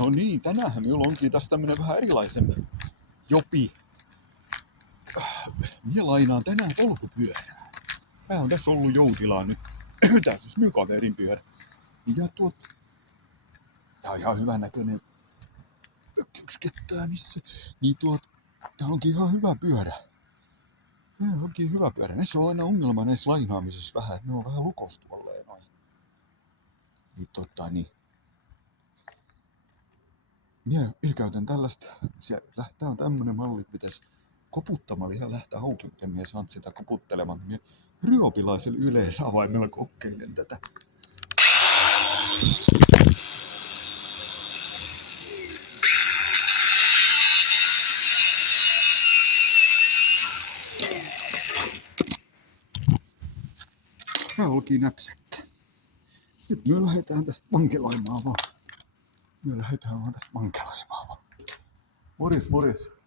No niin, tänäänhän minulla onkin taas tämmönen vähän erilaisempi jopi. Minä lainaan tänään polkupyörää. Tää on tässä ollut joutilaa nyt. Tää on siis minun kaverin pyörä. Ja tää on ihan hyvän näköinen. Yksi kettaa missä. Niin tää onkin ihan hyvä pyörä. Tää onkin hyvä pyörä. Näissä on aina ongelma näissä lainaamisissa vähän, että ne on vähän lukossa tuolleen noin. Niin Minä käytän tällaista, tää on tämmönen malli, pitäisi koputtamalla ihan lähteä auki, mutta minä saan sitä koputtelemaan. Minä ryopilaisella yleisavaimella kokeilen tätä. Tää onkin näpsäkkä. Nyt me lähdetään tästä vankeloimaan vaan. Morjes.